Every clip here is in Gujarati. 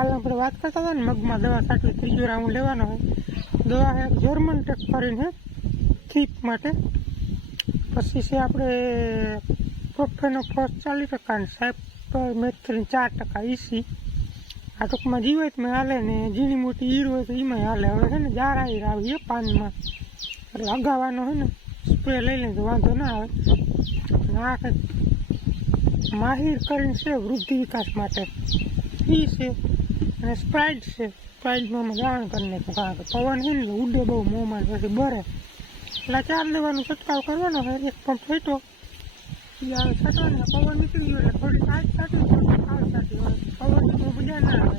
કાલે આપણે વાત કરતા હતા ને, મગમાં દવા સાટલી ત્રીજો રાઉન્ડ લેવાનો હોય. દવા એક જર્મન ટેક કરીને થીપ માટે. પછી છે આપણે પ્રોફેનો ફોર્સ ચાલીસ ટકા અને સાહેબ મેથ્રીન ચાર ટકા ઈસી આ ટૂંકમાં જીવાતમાં હાલે ને, ઝીણી મોટી ઈર હોય તો એમાં હાલે હવે છે ને, જારા ઈર આવી છે પાનમાં. એટલે અગાવાનો છે ને સ્પ્રે લઈ લઈએ તો વાંધો ના આવે. આ કંઈક માહિર કરીને છે વૃદ્ધિ વિકાસ માટે. ઈ છે. અને સ્પ્રાઇટ છે. સ્પ્રાઇટમાં અમે જાણ કરી કારણ કે પવન છે ને ઉડે બહુ મોંમાં. પછી બરે. એટલે ચાર લેવાનો છંટકાવ કરવાનો હોય એક પંપ ફેટો આવે છાંટવાનો પવન નીકળી ગયો એટલે થોડી સાજ છાંટી થોડી ખાડ છાંટી હોય. પવન બધા ના આવે.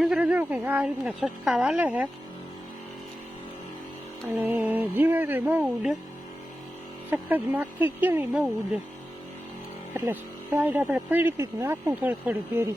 મિત્રો, જો કે આ રીતના છંટકાવ આલે છે. અને જીવે બહુ ઉડે. સખત માખી કે નહીં બહુ ઉડે. એટલે સાઈડ આપણે પડી હતી નાખું થોડી થોડી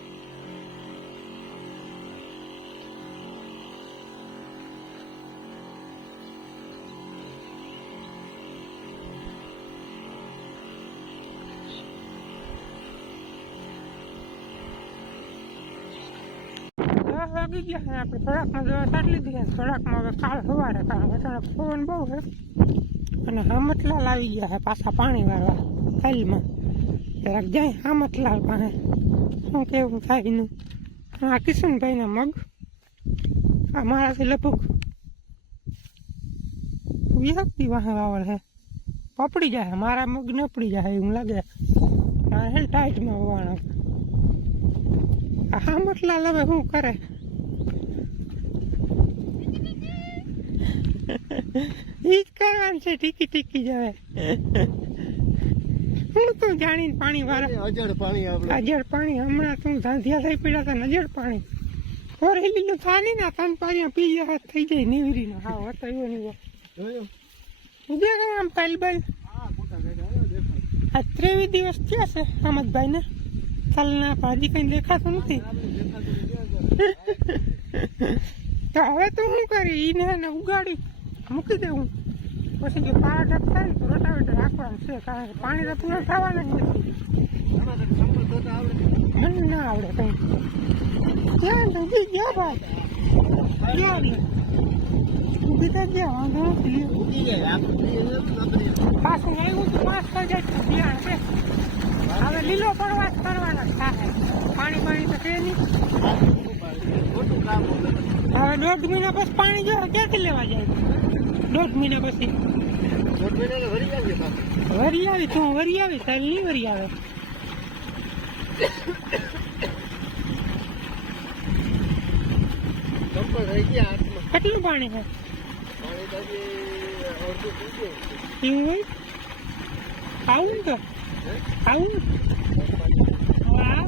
દવા વાગી ગયા છે આપણે થોડાકમાં દવા લીધી છે થોડાકમાં હવે કાલ સવારે કારણ અચાનક પવન બહુ છે અને હમતલાલ આવી ગયા છે પાછા પાણી વાળવા કાલમાં જરાક જાય હામતલાલ પાસે શું કેવું થાય એનું આ કિશનભાઈના મગ. આ મારાથી લગભગ વ્યક્તિ વાહે વાવલ છે પપડી જાય મારા મગ નપડી પડી જાય એવું લાગે. મારે હે ટાઈટમાં આ હામતલાલ હવે શું કરે? ઈ જ કરવાનું છે, ટીકી ટીકી જવે હું તો જાણીને પાણી વાળા. અજળ પાણી આપણે. અજળ પાણી હમણાં તું ધાંધિયા થઈ પડ્યા તા નજર પાણી. ફોરેલી નું થાની ના તન પાણી પી જાય થઈ જાય નીવરી નો હા હતો એવો ને ઉભે કઈ આમ પહેલ બેલ? હા મોટા ગાડા આવ્યો દેખાય. આ ત્રેવીસ દિવસ થયા છે અમદભાઈ ને ચાલ ના ભાજી કઈ દેખાતું નથી. તો. હવે તો શું કરી? ઈને એને ઉગાડી. મૂકી દેવું પછી જે પારા ઢપ થાય ને તો રોટાવેટર રાખવાનું છે, કારણ કે પાણી તો પૂરું થવાનું જ નથી. મને ના આવડે કઈ. ક્યાં તો ઊભી ગયા ભાઈ ગયા ઊભી તો ગયા વાંધો નથી. પાછું આવ્યું તો પાસ થઈ જાય તો ધ્યાન છે હવે લીલો કરવાના જ થાય. પાણી પાણી તો છે નહીં. હવે દોઢ મહિના પછી પાણી જો ક્યાંથી લેવા જાય? દોઢ મહિના પછી. વરી આવી તું વરી આવી તારે નહીં વરી આવે ગયા કેટલું પાણી છે ગયું એવું હોય આવું તો? આવું હા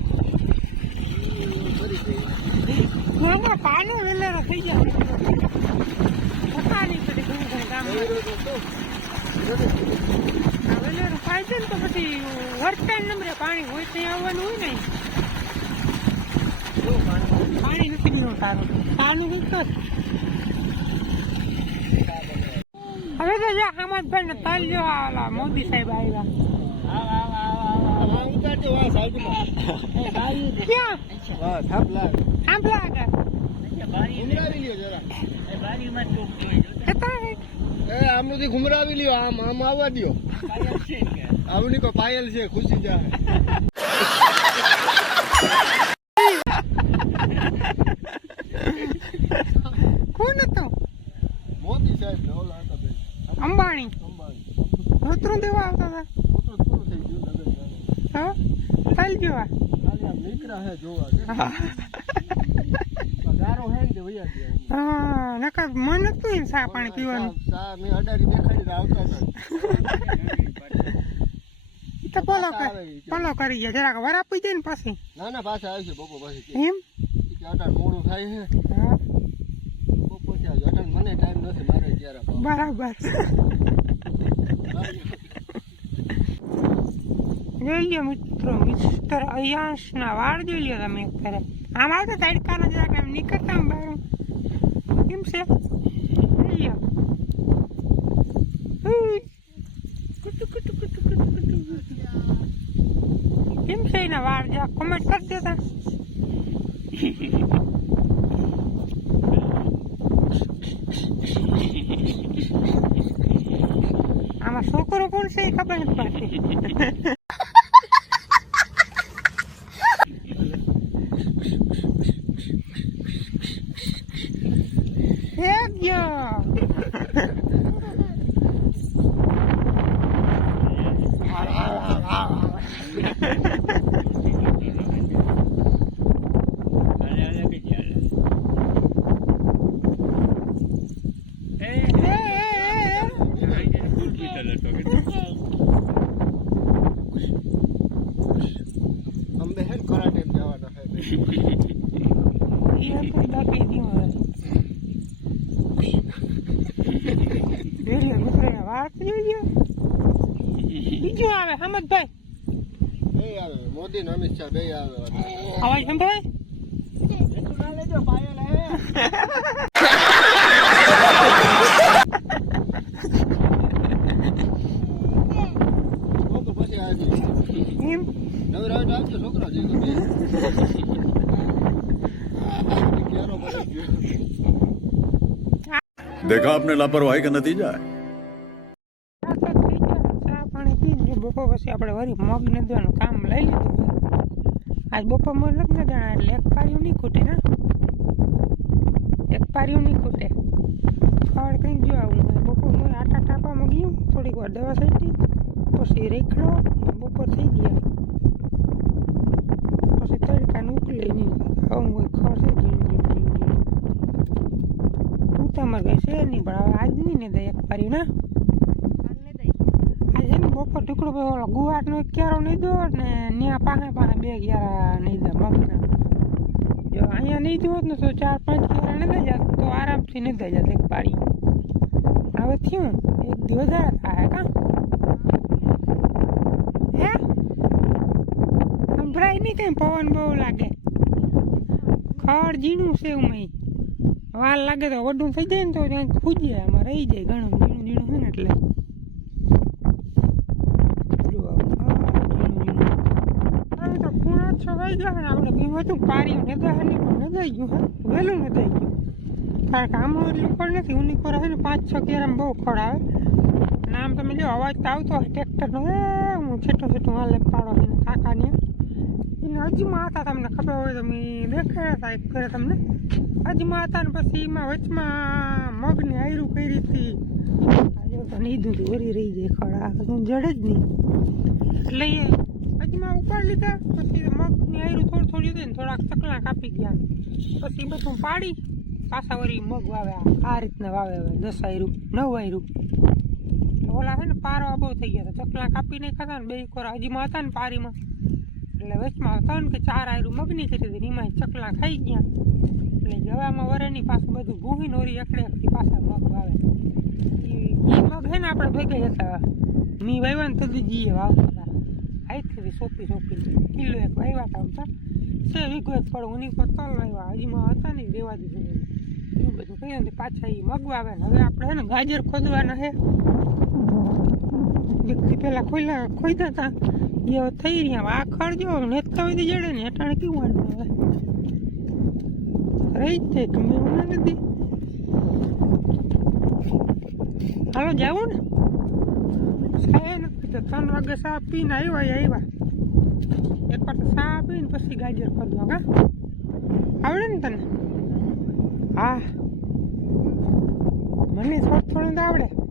ભરી ગઈ હું હમણાં પાણી વેલેરા થઈ જાય પતા નહીં પડી છે ને તો પછી વર્તા નંબરે પાણી હોય ત્યાં આવવાનું હોય ને. પાણી? પાણી નથી પીવું તારું પાણી હવે તો જ્યાં હમદભાઈ ને તલ જો આલા મોદી સાહેબ આવ્યા ક્યાં? આંબલા આગળ. લ્યો જરા. જતા રહે. એ આમનું ઘુમરાવી લ્યો આમ આમ આવવા દ્યો. આવની કો પાયલ છે ખુશી જાય કોણ હતો? મોદી સાહેબ ઓલા હતા બે. અંબાણી. અંબાણી. નોતરું દેવા આવતા હતા? પૂરું થઈ ગયું હા? તલ જેવા? આમ નીકળ્યા હે જોવા. હે ને તે હા નકર મન હતું ને ચા પાણી પીવાનું. સા મેં અડારી દેખાડી આવતા હતા. તો કર બોલો કરી ગયા જરાક વર આપી જાય ને પછી. ના ના પાછા આવશે બપો પછી એમ? કે અટાણ મોડું થાય છે બપોરથી અટાણ મને ટાઈમ નથી મારે જ્યારે બરાબર. જોઈ લો મિત્રો મિસ્ટર અયાંશના વાળ જોઈ લો તમે અત્યારે આમાં તો તડકાનો જરાક એમ નીકળતા આમ કેમ છે. કેમ છે એના વાળ? જા કોમેન્ટ કરી દેતા આમાં છોકરો કોણ છે એ ખબર નથી પડતી એક ગયો એ, એ, એ, એ. અંબે હે ને કરાટે એ બાકી ગયું હવે વેલી મિત્રો વાત જોઈ બીજું આવે હમદભાઈ બે આવે મોદી ને અમિત શાહ બે આવે અવાજ સંભળાય લેજો પાયલ હે છોકરો પછી આવજો એમ નવરાજ આવજો છોકરા જે ગમે કેરો પડી ગયો देखा आपने लापरवाही का नतीजा है આ તો થઈ ગયા ચા પાણી પીને બપોર પછી આપણે વળી મગ ને દેવાનું કામ લઈ લીધું આજ બપોર મગ નથી દેવાના એટલે એક પાર્યું નહીં ખૂટે ને એક પાર્યું નહીં ખૂટે ખડ કંઈક જો આવું હોય બપોર મગ આટા ટાપામાં ગયું થોડીક વાર દવા છાંટી પછી રેખડો બપોર થઈ ગયા પછી તડકાને ઉકલે નહીં આવું હોય ખડ છે ઝીણું ઝીણું ઝીણું ઉતામાં ગઈ છે નહીં, પણ હવે આજ નહીં ને દે એક પારી ના? આજે ને બપોર ટુકડો ભાઈ ઓલો ગુવારનો એક ક્યારો નહીં દો ને ત્યાં પાસે પાસે બે ક્યારા નહીં દે, મગના. જો અહીંયા નહીં જોત ને તો ચાર પાંચ ક્યારા નહીં દઈ જાત, તો આરામથી નહીં દઈ જાત એક પાડી હવે થયું, એક દિવસ વધારે થાય કા હે? સંભળાય નહીં કઈ પવન બહુ લાગે. ખડ ઝીણું છે ઉમય વાર લાગે તો વડું થઈ જાય ને તો ત્યાં ખૂજી જાય આમાં રહી જાય ઘણું ઝીણું ઝીણું હોય ને એટલે. તો પૂણા છ વાઈ ગયા ને, આપણે કઈ હતું પણ નદાઈ ગયું, હા. વહેલું નદાઈ ગયું. કારણ કે આમાં એટલું ખોડ નથી ઉની પર હોય ને પાંચ છ કેરામાં બહુ ખોડ આવે. અને આમ તમે જો, અવાજ તો આવતો હોય ટ્રેક્ટરનો એ હું છેટું છેટું હાલે પાડો કાકાને. એને હજુમાં હતા, તમને ખબર હોય તો મેં દેખાડ્યા હતા, એક ફેરે તમને. અજમાં હતા ને પછી એમાં વચમાં મગની આયરું કરી હતી. આજે તો દૂધ વરી રહી જાય ખડા તો જડે જ નહીં. એટલે અજમાં ઉપાડી લીધા. પછી મગની આયરું થોડું થોડી હતી ને થોડાક ચકલા કાપી ગયા પછી બધું પાડી. પાછા વળી મગ વાવે. આ- આ રીતના વાવે હવે. દસ આયરું, નવ આયરું. ઓલા છે ને પારવા બહુ થઈ ગયા હતા. ચકલા કાપી નહીં ખાતા ને બે કોરા હજીમાં હતા ને પારીમાં. એટલે વચમાં ત્રણ કે ચાર આયરું મગની કરી હતી એમાં ચકલા ખાઈ ગયા. એટલે જવામાં વરેની પાછું બધું ભૂહી નોરી એકડે એકથી પાછા મગ વાવે. ઈ મગ હે ને આપણે ભેગા હતા. મી વાવ્યા ને તદી જીએ વાવતા હતા આઈથી સોંપી સોંપી કિલો એક વાવ્યા હતા આમ સે વીઘો એક પડો ઉની પર તલ વાવ્યા હજીમાં હતા ને દેવા દીધું એવું બધું કહીએ ને પાછા એ મગ વાવે ને. હવે આપણે હે ને ગાજર ખોદવાના હે. વ્યક્તિ પહેલાં ખોલ્યા ખોઈતા હતા એ થઈ રહ્યા. આ ખડ જો નેતતા હોય જડે ને અટાણે કેવું હવે. રહી જાય તમે એવું ના નથી હાલો જાવું ને સાહેબ નથી તો ત્રણ વાગે ચા પીને આવ્યા આવ્યા એક વાર તો ચા પીને પછી ગાજર ખોદવા કા આવડે ને તને હા મને થોડું થોડું તો આવડે